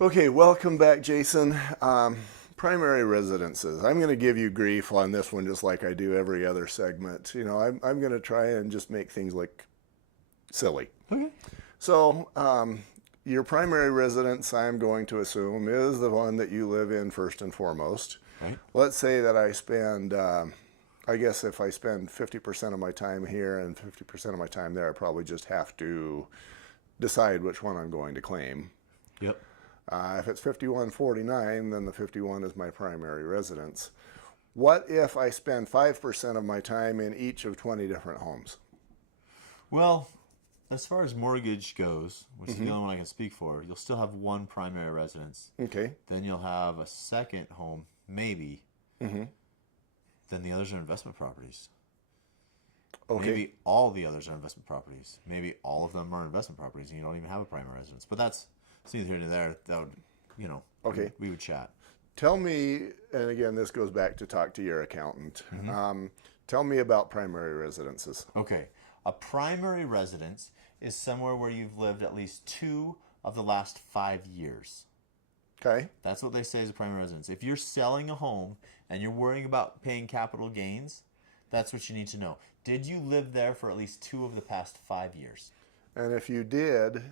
Okay, welcome back, Jason. Primary residences. I'm going to give you grief on this one just like I do every other segment. I'm going to try and just make things like silly. Okay. So, your primary residence, I'm going to assume, is the one that you live in first and foremost. Right. Let's say that I guess if I spend 50% of my time here and 50% of my time there, I probably just have to decide which one I'm going to claim. Yep. If it's 5149, then the 51 is my primary residence. What if I spend 5% of my time in each of 20 different homes? Well, as far as mortgage goes, which is the only one I can speak for, you'll still have one primary residence. Okay. Then you'll have a second home, maybe. Then the others are investment properties. Okay. Maybe all the others are investment properties. Maybe all of them are investment properties and you don't even have a primary residence. But that's neither here nor there. That would, Okay. we would chat. Tell me, and again, this goes back to talk to your accountant. Tell me about primary residences. Okay. A primary residence is somewhere where you've lived at least 2 of the last 5 years. Okay. That's what they say is a primary residence. If you're selling a home and you're worrying about paying capital gains, that's what you need to know. Did you live there for at least 2 of the past 5 years? And if you did,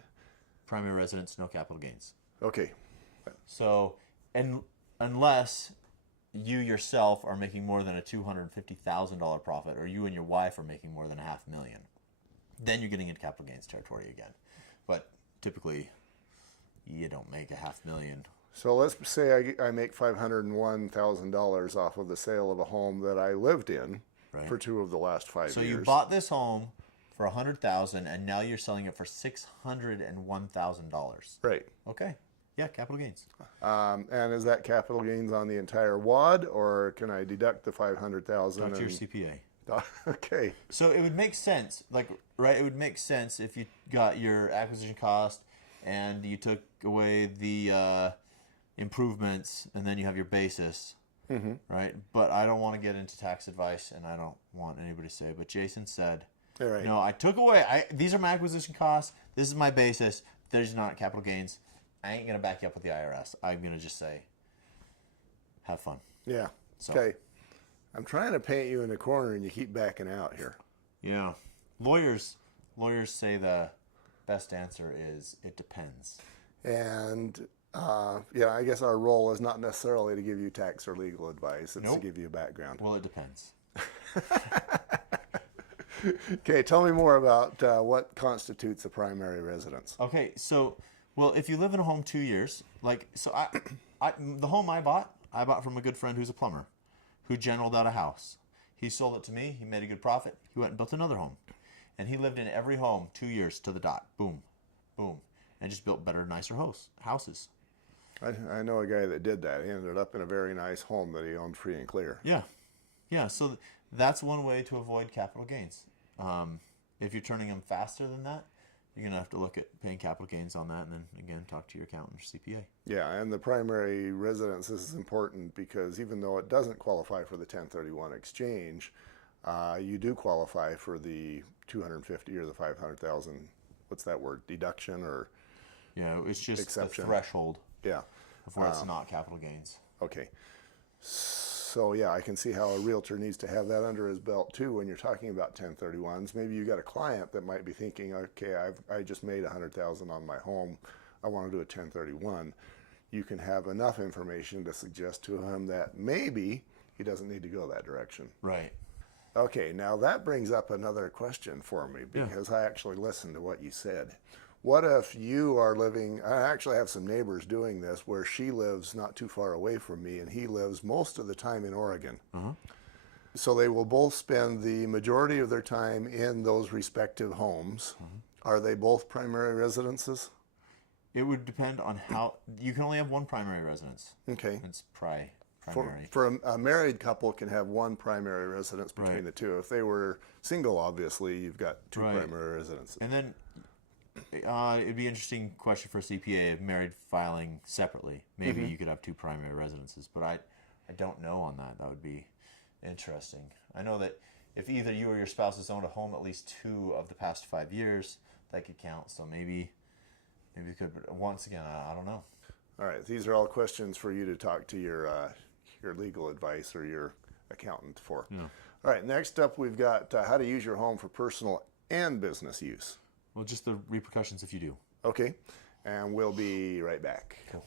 Primary residence, no capital gains. okay. So, and unless you yourself are making more than a $250,000 profit, or you and your wife are making more than $500,000, then you're getting into capital gains territory again. But typically, you don't make $500,000. So let's say I make $501,000 off of the sale of a home that I lived in Right. for 2 of the last 5 So years. you bought this home for $100,000, and now you're selling it for $601,000. Right. Okay. Yeah, capital gains. And is that capital gains on the entire wad, or can I deduct the 500,000? Talk to your CPA. Okay. So it would make sense, right? It would make sense if you got your acquisition cost and you took away the improvements, and then you have your basis, right? But I don't want to get into tax advice, and I don't want anybody to say. But Jason said, All right. "No, I took away. These are my acquisition costs. This is my basis. There's not capital gains. I ain't gonna back you up with the IRS. I'm gonna just say, have fun." Yeah. So. Okay. I'm trying to paint you in the corner, and you keep backing out here. Yeah, lawyers say the best answer is it depends. And yeah, I guess our role is not necessarily to give you tax or legal advice. It's to Nope. give you a background. Well, it depends. Okay, tell me more about what constitutes a primary residence. Okay, so if you live in a home 2 years, the home I bought from a good friend who's a plumber, who generaled out a house. He sold it to me. He made a good profit. He went and built another home, and he lived in every home 2 years to the dot. Boom, boom, and just built better, nicer houses. I know a guy that did that. He ended up in a very nice home that he owned free and clear. Yeah, yeah. So that's one way to avoid capital gains. If you're turning them faster than that, you're gonna have to look at paying capital gains on that, and then again talk to your accountant or CPA. Yeah, and the primary residence is important because even though it doesn't qualify for the 1031 exchange, you do qualify for the 250 or the 500,000. What's that word? Deduction or Yeah, it's just exception? the threshold Yeah. before it's not capital gains. Okay. So yeah, I can see how a realtor needs to have that under his belt too when you're talking about 1031s. Maybe you got a client that might be thinking, okay, I just made 100,000 on my home. I want to do a 1031. You can have enough information to suggest to him that maybe he doesn't need to go that direction. Right. Okay, now that brings up another question for me because I actually listened to what you said. What if you are living, I actually have some neighbors doing this where she lives not too far away from me and he lives most of the time in Oregon. So they will both spend the majority of their time in those respective homes. Are they both primary residences? It would depend on how you can only have one primary residence. Okay. It's primary. For a married couple can have one primary residence between Right. the two. If they were single, obviously, you've got two Right. primary residences. And then it'd be an interesting question for CPA if married filing separately. Maybe you could have two primary residences, but I don't know on that. That would be interesting. I know that if either you or your spouse has owned a home at least 2 of the past 5 years, that could count. So maybe we could. But once again, I don't know. All right, these are all questions for you to talk to your legal advice or your accountant for. Yeah. All right, next up we've got how to use your home for personal and business use. Well, just the repercussions if you do. Okay, and we'll be right back. Cool.